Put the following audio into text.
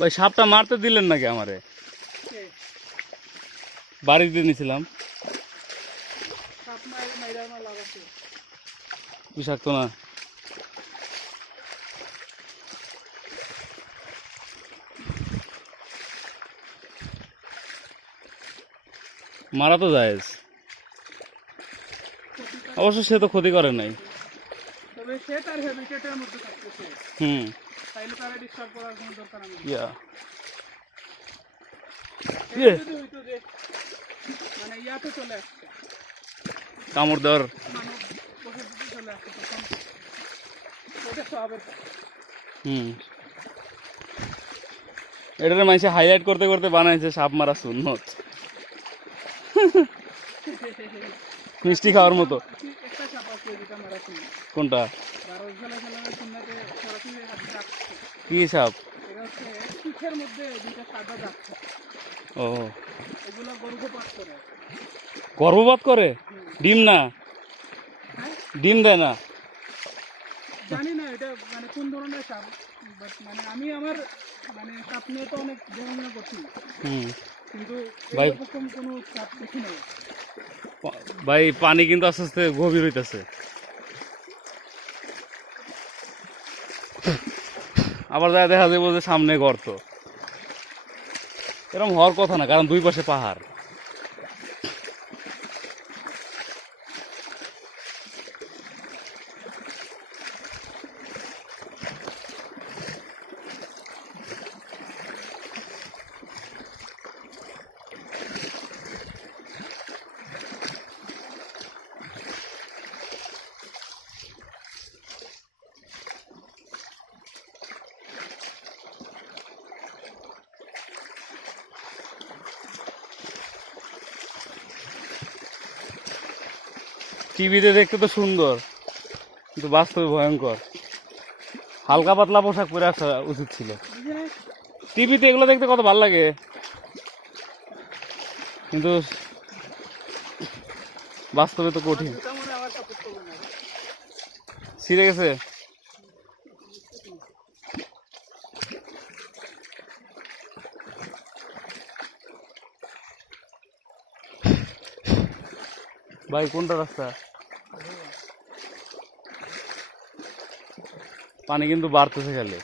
ভাই সাপটা মারতে দিলেন নাকি আমারে? বাড়িতে নিয়েছিলাম। বিষাক্ত না? মারা তো যায়, অবশ্য সে তো ক্ষতি করে নাই। তবে সে তার হ্যাবিটেটের মধ্যে থাকতেছে। তাইলে তারা ডিস্টার্ব করার কোনো দরকার নেই। যদি হইতো যে মানে ইয়াতে চলে আসছে, কামড় দেওয়ার মানব বসতি চলে আসছে, তখন ওদের স্বভাবের এটার মানুষে হাইলাইট করতে করতে বানাইছে সাপ মারা সুন্নত, মিষ্টি খাওয়ার মতো। একটা সাপ আছে যেটা মারা সুন্নত। কোনটা? সুন্নতে সরাসরি হাদিসে আসছে। কি সাপ? এটা হচ্ছে পিঠের মধ্যে দুইটা সাদা দাগ থাকে। ও, এগুলো গর্ভপাত করে। গর্ভপাত করে? ডিম না? ডিম দেয় না? জানি না এটা মানে কোন ধরনের সাপ, বাট মানে আমি আমার মানে সাপ নিয়ে তো অনেক গবেষণা করছি, কিন্তু এরকম কোনো সাপ দেখি নাই। ভাই পানি কিন্তু আস্তে আস্তে গভীর হইতেছে। আবার যা দেখা যাবে যে সামনে গর্ত। এরকম হওয়ার কথা না, কারণ দুই পাশে পাহাড়। টিভিতে দেখতে তো সুন্দর, কিন্তু বাস্তবে ভয়ঙ্কর। হালকা পাতলা পোশাক পরে আসা উচিত ছিল। টিভিতে এগুলো দেখতে কত ভালো লাগে, কিন্তু বাস্তবে তো কঠিন। ছিঁড়ে গেছে? ভাই কোনটা রাস্তা? পানি কিন্তু বাড়তেছে খালি।